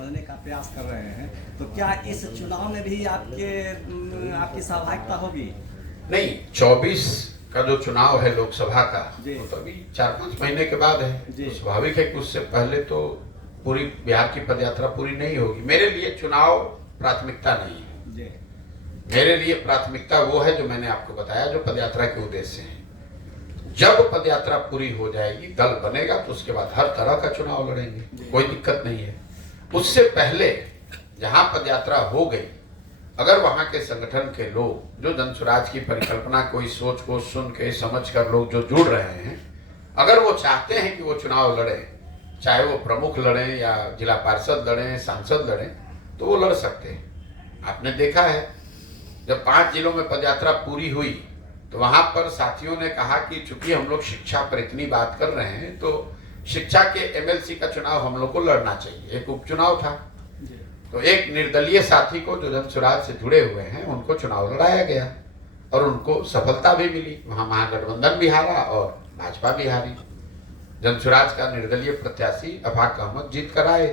समझने का प्रयास कर रहे हैं, तो क्या इस चुनाव में भी आपकी सहभागिता होगी? नहीं, 24 का जो चुनाव है लोकसभा का, वो तो अभी 4-5 महीने के बाद है। तो स्वाभाविक है कि उससे पहले तो पूरी बिहार की पदयात्रा पूरी नहीं होगी। मेरे लिए चुनाव प्राथमिकता नहीं है। मेरे लिए प्राथमिकता वो है जो मैंने आपको बताया, जो पदयात्रा के उद्देश्य है। जब पदयात्रा पूरी हो जाएगी, दल बनेगा, तो उसके बाद हर तरह का चुनाव लड़ेंगे, कोई दिक्कत नहीं है। उससे पहले जहां पदयात्रा हो गई, अगर वहां के संगठन के लोग जो जन स्वराज की परिकल्पना को, इस सोच को सुन के समझ कर लोग जो जुड़ रहे हैं, अगर वो चाहते हैं कि वो चुनाव लड़े, चाहे वो प्रमुख लड़े या जिला पार्षद लड़े, सांसद लड़े, तो वो लड़ सकते हैं। आपने देखा है जब 5 जिलों में पदयात्रा पूरी हुई, तो वहां पर साथियों ने कहा कि चूंकि हम लोग शिक्षा पर इतनी बात कर रहे हैं, तो शिक्षा के एमएलसी का चुनाव हम लोग को लड़ना चाहिए। एक उपचुनाव था, तो एक निर्दलीय साथी को जो जन स्वराज से जुड़े हुए हैं, उनको चुनाव लड़ाया गया और उनको सफलता भी मिली। वहां महागठबंधन भी हारा और भाजपा भी हारी। जन स्वराज का निर्दलीय प्रत्याशी अफाक अहमद जीत कर आए।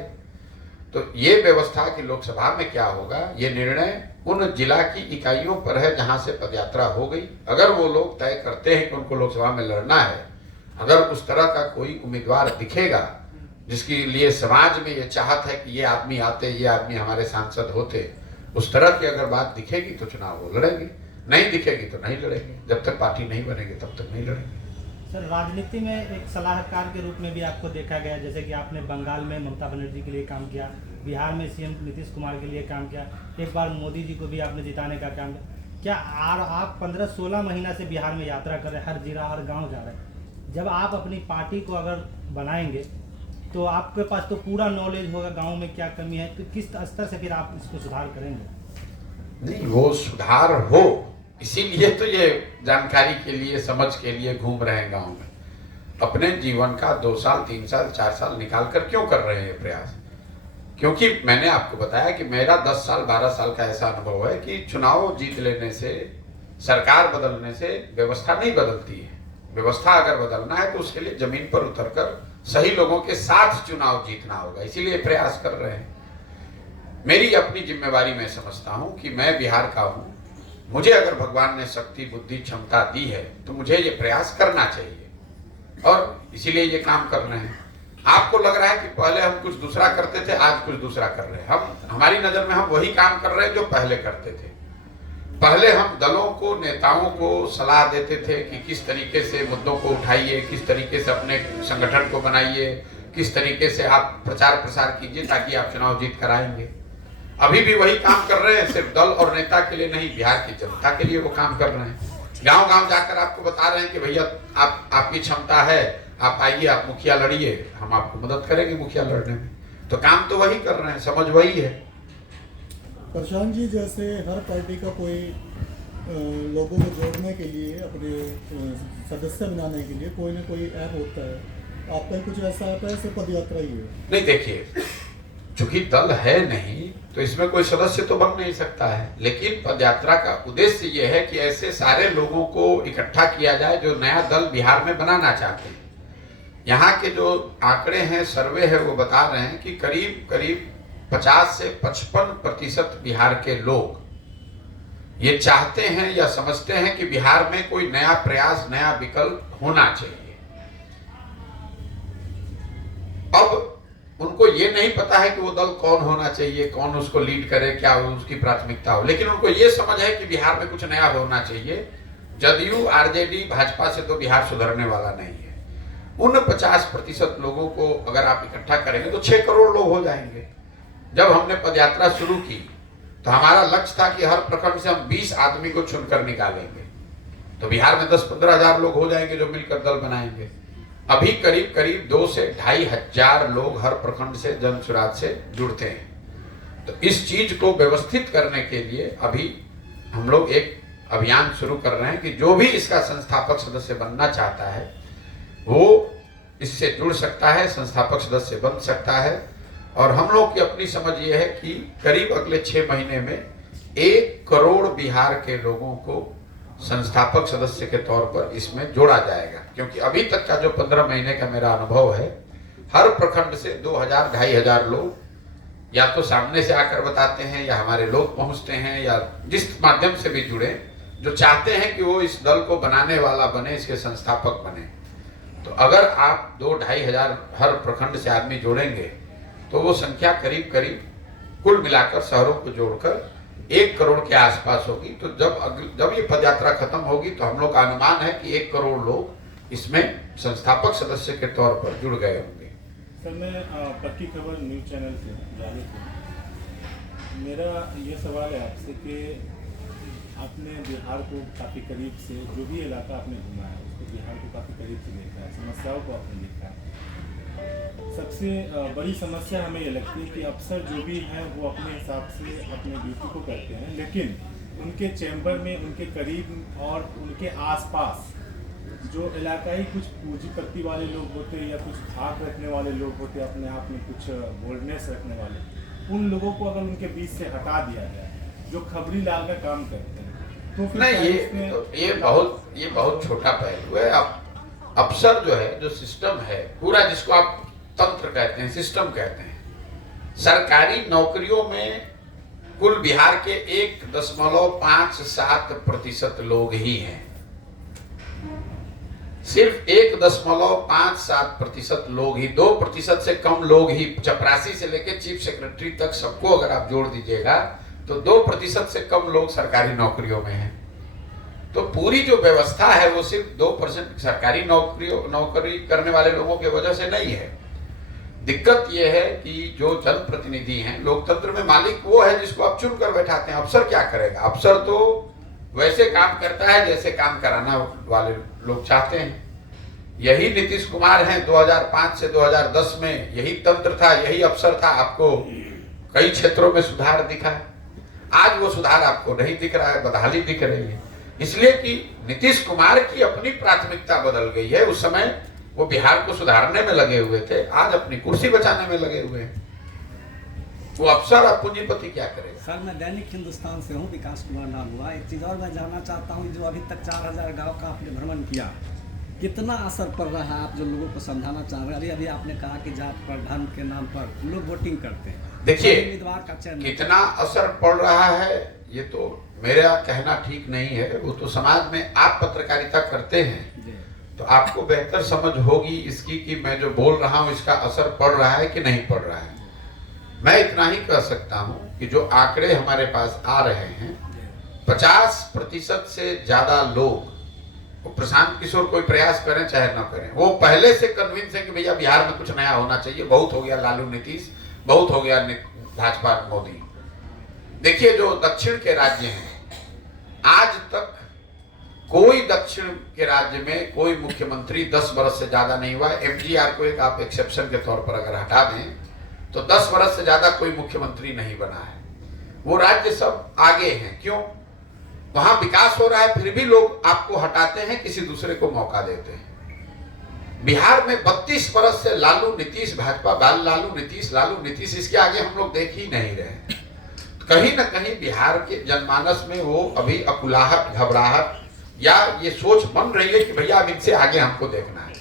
तो ये व्यवस्था कि लोकसभा में क्या होगा, ये निर्णय उन जिला की इकाइयों पर है जहां से पदयात्रा हो गई। अगर वो लोग तय करते हैं कि उनको लोकसभा में लड़ना है, अगर उस तरह का कोई उम्मीदवार दिखेगा जिसके लिए समाज में ये चाहत है कि ये आदमी आते, ये आदमी हमारे सांसद होते, उस तरह की अगर बात दिखेगी तो चुनाव वो लड़ेंगे, नहीं दिखेगी तो नहीं लड़ेंगे। जब तक पार्टी नहीं बनेगी तब तक नहीं लड़ेंगे। सर, राजनीति में एक सलाहकार के रूप में भी आपको देखा गया, जैसे कि आपने बंगाल में ममता बनर्जी के लिए काम किया, बिहार में सीएम नीतीश कुमार के लिए काम किया, एक बार मोदी जी को भी आपने जिताने का काम किया। क्या आप 15-16 महीना से बिहार में यात्रा कर रहे हैं, हर जिला हर गांव जा रहे हैं। जब आप अपनी पार्टी को अगर बनाएंगे तो आपके पास तो पूरा नॉलेज होगा गाँव में क्या कमी है, तो किस स्तर से फिर आप इसको सुधार करेंगे? नहीं, वो सुधार हो इसीलिए तो ये जानकारी के लिए, समझ के लिए घूम रहे हैं गांव में। अपने जीवन का 2 साल 3 साल 4 साल निकाल कर क्यों कर रहे हैं ये प्रयास? क्योंकि मैंने आपको बताया कि मेरा 10 साल 12 साल का ऐसा अनुभव है कि चुनाव जीत लेने से, सरकार बदलने से व्यवस्था नहीं बदलती है। व्यवस्था अगर बदलना है तो उसके लिए जमीन पर उतरकर सही लोगों के साथ चुनाव जीतना होगा, इसीलिए प्रयास कर रहे हैं। मेरी अपनी जिम्मेवारी मैं समझता हूं कि मैं बिहार का हूं, मुझे अगर भगवान ने शक्ति, बुद्धि, क्षमता दी है तो मुझे ये प्रयास करना चाहिए और इसीलिए ये काम कर रहे हैं। आपको लग रहा है कि पहले हम कुछ दूसरा करते थे, आज कुछ दूसरा कर रहे हैं। हमारी नजर में हम वही काम कर रहे हैं जो पहले करते थे। पहले हम दलों को, नेताओं को सलाह देते थे कि किस तरीके से मुद्दों को उठाइए, किस तरीके से अपने संगठन को बनाइए, किस तरीके से आप प्रचार प्रसार कीजिए ताकि आप चुनाव जीत कर आएंगे। अभी भी वही काम कर रहे हैं, सिर्फ दल और नेता के लिए नहीं, बिहार की जनता के लिए वो काम कर रहे हैं। गांव गांव जाकर आपको बता रहे हैं कि भैया आपकी क्षमता है, आप आइए, आप मुखिया लड़िए, हम आपको मदद करेंगे मुखिया लड़ने में। तो काम तो वही कर रहे हैं, समझ वही है। प्रशांत जी, जैसे हर पार्टी का कोई लोगों को जोड़ने के लिए, अपने सदस्य बनाने के लिए कोई ना कोई ऐप होता है, आपका कुछ ऐसा ऐप है? सिर्फ पदयात्रा ही है? नहीं, देखिए, चूंकि दल है नहीं तो इसमें कोई सदस्य तो बन नहीं सकता है, लेकिन पदयात्रा का उद्देश्य यह है कि ऐसे सारे लोगों को इकट्ठा किया जाए जो नया दल बिहार में बनाना चाहते हैं। यहाँ के जो आंकड़े हैं, सर्वे है, वो बता रहे हैं कि करीब करीब 50 से 55% बिहार के लोग ये चाहते हैं या समझते हैं कि बिहार में कोई नया प्रयास, नया विकल्प होना चाहिए। अब उनको ये नहीं पता है कि वो दल कौन होना चाहिए, कौन उसको लीड करे, क्या उसकी प्राथमिकता हो, लेकिन उनको ये समझ है कि बिहार में कुछ नया होना चाहिए। जदयू, आरजेडी, भाजपा से तो बिहार सुधरने वाला नहीं है। उन 50% लोगों को अगर आप इकट्ठा करेंगे तो 6 करोड़ लोग हो जाएंगे। जब हमने पदयात्रा शुरू की तो हमारा लक्ष्य था कि हर प्रखंड से हम 20 आदमी को चुनकर निकालेंगे, तो बिहार में 10-15 हजार लोग हो जाएंगे जो मिलकर दल बनाएंगे। अभी करीब करीब 2 से 2.5 हजार लोग हर प्रखंड से जन स्वराज से जुड़ते हैं। तो इस चीज को व्यवस्थित करने के लिए अभी हम लोग एक अभियान शुरू कर रहे हैं कि जो भी इसका संस्थापक सदस्य बनना चाहता है वो इससे जुड़ सकता है, संस्थापक सदस्य बन सकता है। और हम लोग की अपनी समझ ये है कि करीब अगले 6 महीने में 1 करोड़ बिहार के लोगों को संस्थापक सदस्य के तौर पर इसमें जोड़ा जाएगा। क्योंकि अभी तक का जो 15 महीने का मेरा अनुभव है, हर प्रखंड से 2000-2500 लोग या तो सामने से आकर बताते हैं या हमारे लोग पहुंचते हैं या जिस माध्यम से भी जुड़े, जो चाहते हैं कि वो इस दल को बनाने वाला बने, इसके संस्थापक बने। तो अगर आप 2-2.5 हजार हर प्रखंड से आदमी जोड़ेंगे तो वो संख्या करीब करीब कुल मिलाकर शहरों को जोड़कर 1 करोड़ के आसपास होगी। तो जब ये पदयात्रा खत्म होगी तो हम लोग का अनुमान है कि 1 करोड़ लोग इसमें संस्थापक सदस्य के तौर पर जुड़ गए होंगे। सर, मैं पक्की खबर न्यूज़ चैनल से जानी थी। मेरा ये सवाल है आपसे कि आपने बिहार को काफ़ी करीब से, जो भी इलाका आपने घुमा है उसको बिहार को काफ़ी करीब से देखा है, समस्याओं को आपने देखा है। सबसे बड़ी समस्या हमें ये लगती है कि अफसर जो भी हैं वो अपने हिसाब से अपने ड्यूटी को करते हैं, लेकिन उनके चैम्बर में, उनके करीब और उनके आसपास जो इलाकाई कुछ पूंजीपति वाले लोग होते हैं या कुछ धाक रखने वाले लोग होते हैं, अपने आप में कुछ बोल्डनेस रखने वाले, उन लोगों को अगर उनके बीच से हटा दिया जाए, जो खबरी लाल का काम करते हैं, तो फिर नहीं, ये बहुत छोटा पहलू है। अब अफसर जो है, जो सिस्टम है पूरा, जिसको आप तंत्र कहते हैं, सिस्टम कहते हैं, सरकारी नौकरियों में कुल बिहार के 1.57% लोग ही हैं। सिर्फ 1.57% लोग ही, 2% से कम लोग ही, चपरासी से लेकर चीफ सेक्रेटरी तक सबको अगर आप जोड़ दीजिएगा तो 2% से कम लोग सरकारी नौकरियों में हैं। तो पूरी जो व्यवस्था है वो सिर्फ 2% सरकारी नौकरी करने वाले लोगों की वजह से नहीं है। दिक्कत यह है कि जो जनप्रतिनिधि हैं, लोकतंत्र में मालिक वो है जिसको आप चुनकर बैठाते हैं। अफसर क्या करेगा? अफसर तो वैसे काम करता है जैसे काम कराना वाले लोग चाहते हैं। यही नीतीश कुमार हैं, 2005 से 2010 में यही तंत्र था, यही अफसर था। आपको कई क्षेत्रों में सुधार दिखा है, आज वो सुधार आपको नहीं दिख रहा है, बदहाली दिख रही है। इसलिए कि नीतीश कुमार की अपनी प्राथमिकता बदल गई है। उस समय वो बिहार को सुधारने में लगे हुए थे, आज अपनी कुर्सी बचाने में लगे हुए हैं। वो अफसर और पूंजीपति क्या करेगा? सर, मैं दैनिक हिंदुस्तान से हूँ, विकास कुमार नाम हुआ। एक चीज़ और मैं जानना चाहता हूँ, जो अभी तक 4000 गांव का आपने भ्रमण किया, कितना असर पड़ रहा है? आप जो लोगों को समझाना चाह रहे हैं, अभी आपने कहा कि जात पर, धर्म के नाम पर लोग वोटिंग करते हैं, देखिए उम्मीदवार का चयन कितना असर पड़ रहा है ये तो मेरा कहना ठीक नहीं है। वो तो समाज में आप पत्रकारिता करते हैं तो आपको बेहतर समझ होगी इसकी कि मैं जो बोल रहा हूँ इसका असर पड़ रहा है कि नहीं पड़ रहा है। मैं इतना ही कह सकता हूँ कि जो आंकड़े हमारे पास आ रहे हैं, 50% से ज्यादा लोग, वो प्रशांत किशोर कोई प्रयास करें चाहे न करें, वो पहले से कन्विंस है कि भैया बिहार में कुछ नया होना चाहिए। बहुत हो गया लालू नीतीश, बहुत हो गया भाजपा मोदी। देखिए जो दक्षिण के राज्य हैं, आज तक कोई दक्षिण के राज्य में कोई मुख्यमंत्री 10 वर्ष से ज्यादा नहीं हुआ। एमजीआर को एक आप एक्सेप्शन के तौर पर अगर हटा दें तो 10 वर्ष से ज्यादा कोई मुख्यमंत्री नहीं बना है। वो राज्य सब आगे हैं। क्यों? वहां विकास हो रहा है, फिर भी लोग आपको हटाते हैं, किसी दूसरे को मौका देते हैं। बिहार में 32 वर्ष से लालू नीतीश, भाजपा लालू नीतीश, इसके आगे हम लोग देख ही नहीं रहे। कहीं ना कहीं बिहार के जनमानस में वो अभी अकुलाहट, घबराहट या ये सोच बन रही है कि भैया अब इनसे आगे हमको देखना है।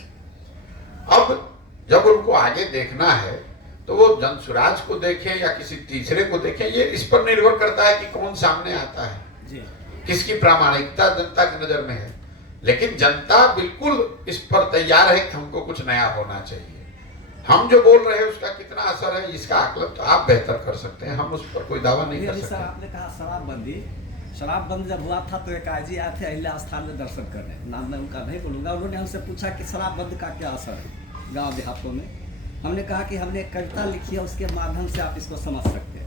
अब जब उनको आगे देखना है तो वो जनसुराज को देखें या किसी तीसरे को देखें, ये इस पर निर्भर करता है कि कौन सामने आता है जी। किसकी प्रामाणिकता जनता की नजर में है। लेकिन जनता बिल्कुल इस पर तैयार है कि हमको कुछ नया होना चाहिए। हम जो बोल रहे हैं उसका कितना असर है, इसका आकलन तो आप बेहतर कर सकते हैं, हम उस पर कोई दावा नहीं कर सकते। आपने कहा शराबबंदी जब हुआ था तो एक आईजी आए थे अहिल्या स्थान में दर्शन करने, नाम मैं उनका नहीं बोलूँगा। उन्होंने हमसे पूछा कि शराबबंदी का क्या असर है गांव देहातों में। हमने कहा कि हमने एक कविता लिखी है, उसके माध्यम से आप इसको समझ सकते हैं।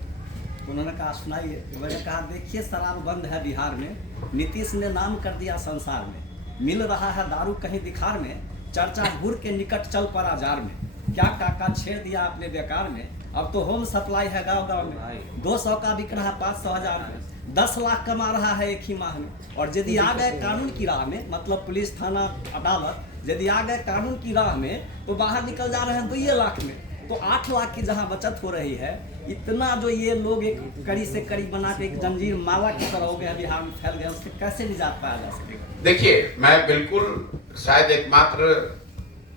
तो उन्होंने कहा सुनाइए। तो मैंने कहा देखिए, शराब बंद है बिहार में, नीतीश ने नाम कर दिया संसार में, मिल रहा है दारू कहीं दिखार में, चर्चा गुर के निकट चल पड़ा जार में, क्या काका छेड़ दिया आपने बेकार में, अब तो होम सप्लाई है गांव गांव में, 200 का बिक रहा 500 हजार में, 10 लाख कमा रहा है एक ही माह में। और यदि आ गए कानून की राह में, मतलब पुलिस, थाना, अदालत, यदि आ गए कानून की राह में तो बाहर निकल जा रहे हैं 2 लाख में। तो 8 लाख की जहां बचत हो रही है, इतना जो ये लोग एक कड़ी से कड़ी बना के एक जंजीर माला की तरह हो गया बिहार में फैल गया, उससे कैसे निजात पाया जा सकेगा? देखिए, मैं बिल्कुल शायद एकमात्र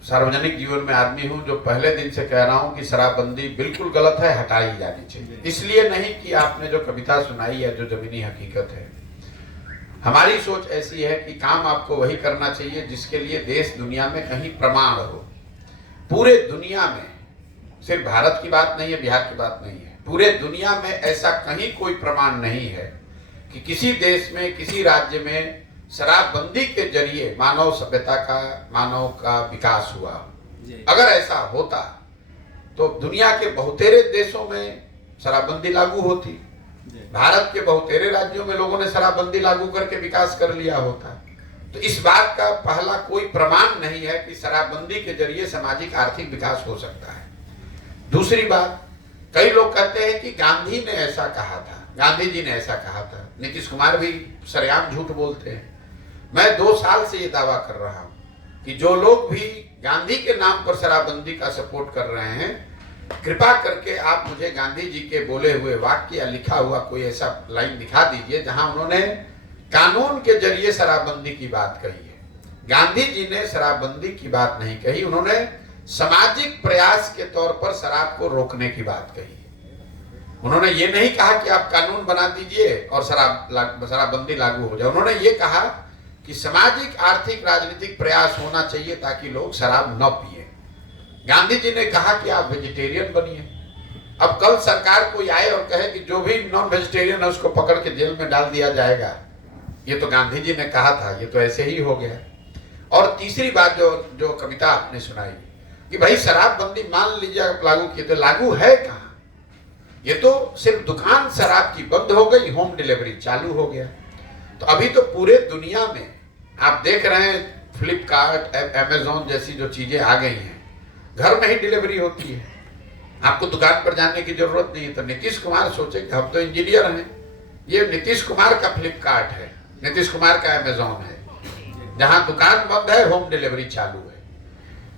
सार्वजनिक जीवन में आदमी हूं जो पहले दिन से कह रहा हूं कि शराबबंदी बिल्कुल गलत है, हटाई जानी चाहिए। इसलिए नहीं कि आपने जो कविता सुनाई है जो जमीनी हकीकत है। हमारी सोच ऐसी है कि काम आपको वही करना चाहिए जिसके लिए देश दुनिया में कहीं प्रमाण हो। पूरे दुनिया में, सिर्फ भारत की बात नहीं है, बिहार की बात नहीं है, पूरे दुनिया में ऐसा कहीं कोई प्रमाण नहीं है कि किसी देश में, किसी राज्य में शराबबंदी के जरिए मानव सभ्यता का, मानव का विकास हुआ। अगर ऐसा होता तो दुनिया के बहुतेरे देशों में शराबबंदी लागू होती। भारत के बहुतेरे राज्यों में लोगों ने शराबबंदी लागू करके विकास कर लिया होता। तो इस बात का पहला कोई प्रमाण नहीं है कि शराबबंदी के जरिए सामाजिक आर्थिक विकास हो सकता है। दूसरी बात, कई लोग कहते हैं कि गांधी ने ऐसा कहा था, गांधी जी ने ऐसा कहा था। नीतीश कुमार भी सरेआम झूठ बोलते हैं। मैं 2 साल से ये दावा कर रहा हूं कि जो लोग भी गांधी के नाम पर शराबबंदी का सपोर्ट कर रहे हैं, कृपा करके आप मुझे गांधी जी के बोले हुए वाक्य या लिखा हुआ कोई ऐसा लाइन दिखा दीजिए जहां उन्होंने कानून के जरिए शराबबंदी की बात कही है। गांधी जी ने शराबबंदी की बात नहीं कही, उन्होंने सामाजिक प्रयास के तौर पर शराब को रोकने की बात कही। उन्होंने ये नहीं कहा कि आप कानून बना दीजिए और शराबबंदी लागू हो जाए। उन्होंने ये कहा कि सामाजिक, आर्थिक, राजनीतिक प्रयास होना चाहिए ताकि लोग शराब न पिए। गांधी जी ने कहा कि आप वेजिटेरियन बनिए। अब कल सरकार कोई आए और कहे कि जो भी नॉन वेजिटेरियन है उसको पकड़ के जेल में डाल दिया जाएगा, ये तो गांधी जी ने कहा था, ये तो ऐसे ही हो गया। और तीसरी बात जो कविता आपने सुनाई कि भाई शराबबंदी मान लीजिए लागू की, तो लागू है कहाँ? ये तो सिर्फ दुकान शराब की बंद हो गई, होम डिलीवरी चालू हो गया। तो अभी तो पूरे दुनिया में आप देख रहे हैं फ्लिपकार्ट, अमेजोन जैसी जो चीजें आ गई हैं, घर में ही डिलीवरी होती है, आपको दुकान पर जाने की जरूरत नहीं है। तो नीतीश कुमार सोचे कि हम तो इंजीनियर हैं, ये नीतीश कुमार का फ्लिपकार्ट है, नीतीश कुमार का अमेजोन है, जहां दुकान बंद है होम डिलीवरी चालू है।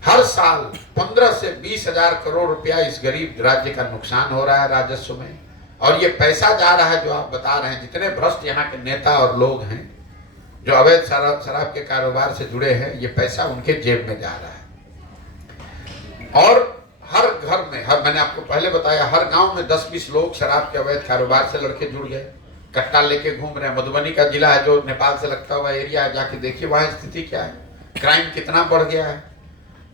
हर साल 15 से 20 हजार करोड़ रुपया इस गरीब राज्य का नुकसान हो रहा है राजस्व में। और ये पैसा जा रहा है जो आप बता रहे हैं, जितने भ्रष्ट यहाँ के नेता और लोग हैं जो अवैध शराब के कारोबार से जुड़े हैं, ये पैसा उनके जेब में जा रहा है। और हर घर में, मैंने आपको पहले बताया, हर गांव में 10-20 लोग शराब के अवैध कारोबार से लड़के जुड़ गए, कट्टा लेके घूम रहे हैं। मधुबनी का जिला है जो नेपाल से लगता हुआ एरिया है, जाके देखिए वहां स्थिति क्या है, क्राइम कितना बढ़ गया है।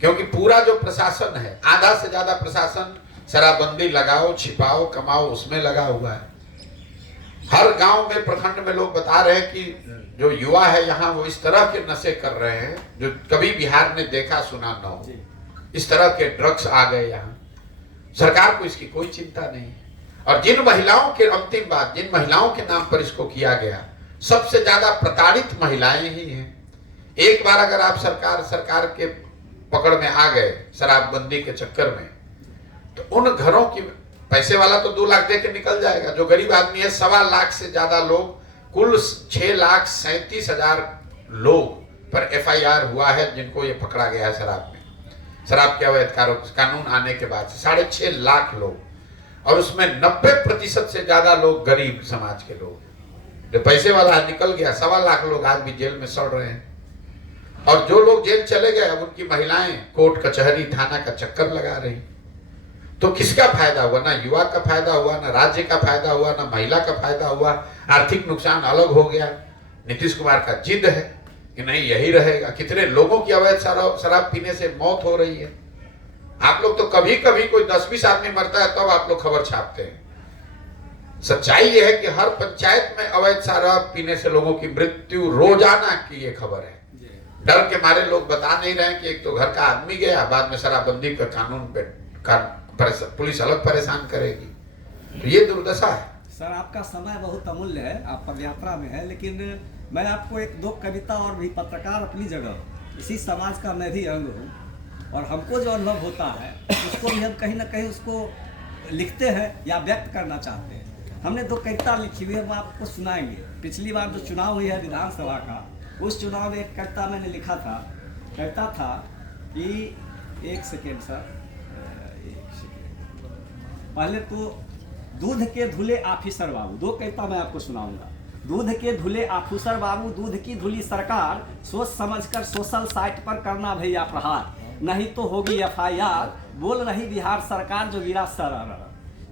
क्योंकि पूरा जो प्रशासन है, आधा से ज्यादा प्रशासन शराबबंदी लगाओ, छिपाओ, कमाओ उसमें लगा हुआ है। हर गांव में, प्रखंड में लोग बता रहे हैं कि जो युवा है यहाँ, वो इस तरह के नशे कर रहे हैं जो कभी बिहार ने देखा सुना न हो। इस तरह के ड्रग्स आ गए यहाँ, सरकार को इसकी कोई चिंता नहीं। और जिन महिलाओं के, अंतिम बात, जिन महिलाओं के नाम पर इसको किया गया, सबसे ज्यादा प्रताड़ित महिलाएं ही हैं। एक बार अगर आप सरकार के पकड़ में आ गए शराबबंदी के चक्कर में, तो उन घरों की, पैसे वाला तो 2 लाख दे के निकल जाएगा, जो गरीब आदमी है 1.25 लाख से ज्यादा लोग, कुल 6,37,000 लोग पर FIR हुआ है जिनको ये पकड़ा गया है शराब में, शराब के अवैध कानून आने के बाद 6.5 लाख लोग, और उसमें 90% से ज्यादा लोग गरीब समाज के लोग। जो पैसे वाला निकल गया, 1.25 लाख लोग आज भी जेल में सड़ रहे हैं। और जो लोग जेल चले गए, अब उनकी महिलाएं कोर्ट कचहरी थाना का चक्कर लगा रही। तो किसका फायदा हुआ? ना युवा का फायदा हुआ, ना राज्य का फायदा हुआ, ना महिला का फायदा हुआ। आर्थिक नुकसान अलग हो गया। नीतीश कुमार का जिद है कि नहीं यही रहेगा। कितने लोगों की अवैध शराब पीने से मौत हो रही है। आप लोग तो कभी कभी कोई 10-20 आदमी मरता है तब आप लोग खबर छापते हैं। सच्चाई यह है कि हर पंचायत में अवैध शराब पीने से लोगों की मृत्यु रोजाना की ये खबर है। डर के मारे लोग बता नहीं रहे कि एक तो घर का आदमी गया, बाद में शराबबंदी का कानून पे पुलिस अलग परेशान करेगी। तो ये दुर्दशा है। सर, आपका समय बहुत अमूल्य है, आप पदयात्रा में है, लेकिन मैं आपको 1-2 कविता, और भी पत्रकार अपनी जगह, इसी समाज का मैं भी अंग हूँ, और हमको जो अनुभव होता है उसको भी हम कहीं ना कहीं उसको लिखते हैं या व्यक्त करना चाहते हैं। हमने 2 कविता लिखी हुई है, वो आपको सुनाएंगे। पिछली बार जो चुनाव हुई है विधानसभा का, उस चुनाव में एक कविता मैंने लिखा था। कहता था कि 1 सेकेंड सर, 1 सेकेंड, पहले तो दूध के धुले ऑफिसर बाबू, 2 कविता मैं आपको सुनाऊंगा। दूध के धुले ऑफिसर बाबू, दूध की धुली सरकार, सोच समझकर सोशल साइट पर करना भैया प्रहार। नहीं तो होगी FIR। बोल रही बिहार सरकार जोगीरा सरर।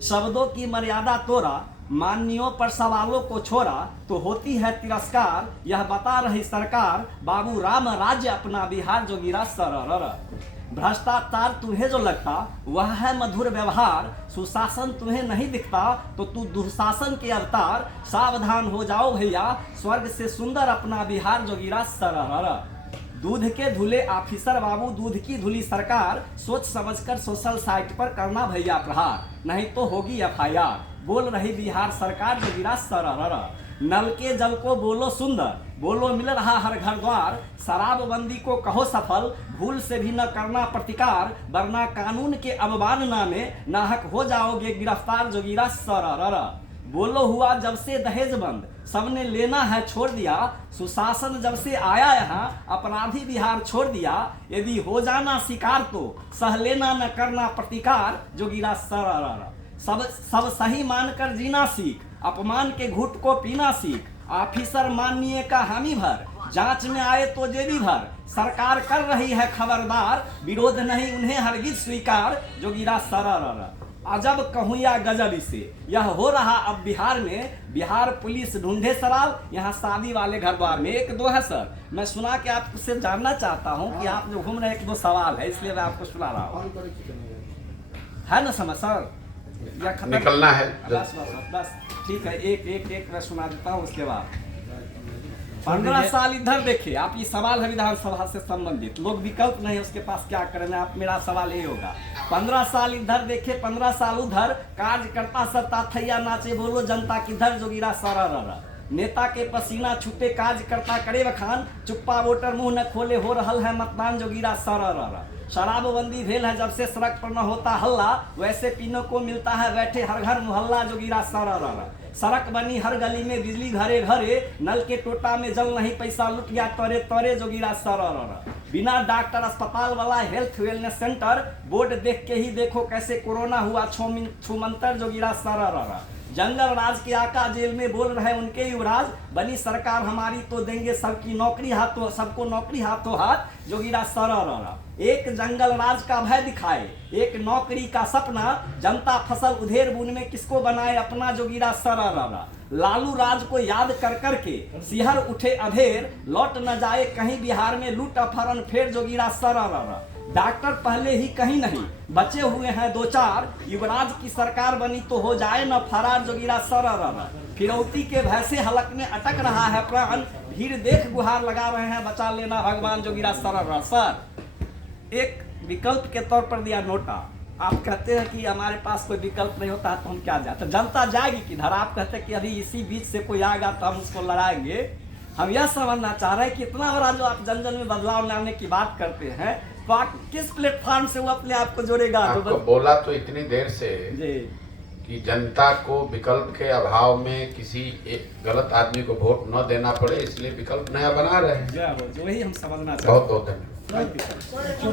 शब्दों की मर्यादा तोड़ा, मान्यों पर सवालों को छोड़ा तो होती है तिरस्कार। यह बता रही सरकार, बाबू राम राज्य अपना बिहार जोगीरा सरर। भ्रष्टाचार तुम्हें जो लगता वह है मधुर व्यवहार, सुशासन तुम्हें नहीं दिखता तो तू दुशासन के अवतार। सावधान हो जाओ भैया, स्वर्ग से सुंदर अपना बिहार जोगीरा सरर। दूध के धुले ऑफिसर बाबू, दूध की धुली सरकार। सोच समझकर सोशल साइट पर करना भैया प्रहार, नहीं तो होगी FIR। बोल रही बिहार सरकार जोगीरा सरर। नल के जल को बोलो सुंदर, बोलो मिल रहा हर घर द्वार। शराबबंदी को कहो सफल, भूल से भी न करना प्रतिकार। वरना कानून के अवमानना में नाहक हो जाओगे गिरफ्तार जोगीरा सरर। बोलो हुआ जब से दहेज बंद, सबने लेना है छोड़ दिया। सुशासन जब से आया यहाँ, अपराधी बिहार छोड़ दिया। यदि हो जाना शिकार तो सह लेना न करना प्रतिकार जोगीरा सरर। सब सही मानकर जीना सीख, अपमान के घूट को पीना सीख। ऑफिसर माननीय का हामी भर, जांच में आए तो जेबी भर। सरकार कर रही है खबरदार, विरोध नहीं उन्हें हरगिज स्वीकार जोगीरा सरर। अजब कहूँ या गजब इसे, यह हो रहा अब बिहार में। बिहार पुलिस ढूंढे शराब, यहाँ शादी वाले घर द्वार में। एक दो है सर, मैं सुना के आपसे जानना चाहता हूँ कि आप जो घूम रहे, एक दो सवाल है इसलिए मैं आपको सुना रहा हूँ। है ना समझ सर? या खत्म निकलना है? बस ठीक है, एक मैं सुना देता हूँ उसके बाद। 15 साल इधर देखे, आप ये सवाल है विधानसभा से संबंधित। लोग विकल्प नहीं, उसके पास क्या करें, आप मेरा सवाल यही होगा। 15 साल इधर देखे, 15 साल उधर। कार्यकर्ता सब ताथैया नाचे, बोलो जनता किधर जोगीरा सरर। नेता के पसीना छूटे, कार्यकर्ता करे बखान। चुप्पा वोटर मुंह न खोले, हो रहल है मतदान जोगीरा सरर। शराबबंदी भेल है जब से सड़क पर न होता हल्ला, वैसे पीने को मिलता है बैठे हर घर मोहल्ला जोगीरा सरर। सड़क बनी हर गली में, बिजली घरे घरे। नल के टोटा में जल नहीं, पैसा लुट गया तोरे तोरे जोगीरा सरर। बिना डॉक्टर अस्पताल वाला हेल्थ वेलनेस सेंटर, बोर्ड देख के ही देखो कैसे कोरोना हुआ छूमंतर जोगीरा सरर। जंगल राज के आका जेल में, बोल रहे उनके युवराज। बनी सरकार हमारी तो देंगे सबकी नौकरी हाथों, सबको नौकरी हाथों हाथ जोगीरा सरर। एक जंगल राज का भय दिखाए, एक नौकरी का सपना। जनता फसल उधेर बुन में, किसको बनाए अपना जोगीरा सरर। लालू राज को याद कर करके सिहर उठे अधेर, लौट न जाए कहीं बिहार में लूट अपहरण फिर जोगीरा सरर। डॉक्टर पहले ही कहीं नहीं, बचे हुए हैं दो चार। युवराज की सरकार बनी तो हो जाए न फरार जोगीरा सरर। फिरौती के भय से हलक में अटक रहा है प्राण, भीड़ देख गुहार लगा रहे हैं बचा लेना भगवान जोगीरा सरर। सर एक विकल्प के तौर पर दिया नोटा, आप कहते हैं कि हमारे पास कोई विकल्प नहीं होता है तो हम क्या जाते, जनता जाएगी किधर? आप कहते हैं कि अभी इसी बीच से कोई आएगा तो हम उसको लड़ाएंगे। हम यह समझना चाह रहे हैं कि इतना बड़ा जो आप जन में बदलाव लाने की बात करते हैं, तो आप किस प्लेटफॉर्म से वो अपने आप को जोड़ेगा? आपको बोला तो इतनी देर से जी कि जनता को विकल्प के अभाव में किसी एक गलत आदमी को वोट न देना पड़े, इसलिए विकल्प नया बना रहे हैं। वही हम समझना चाहते हैं। बहुत बहुत धन्यवाद। Thank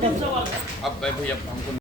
you sir. अब भाई हमको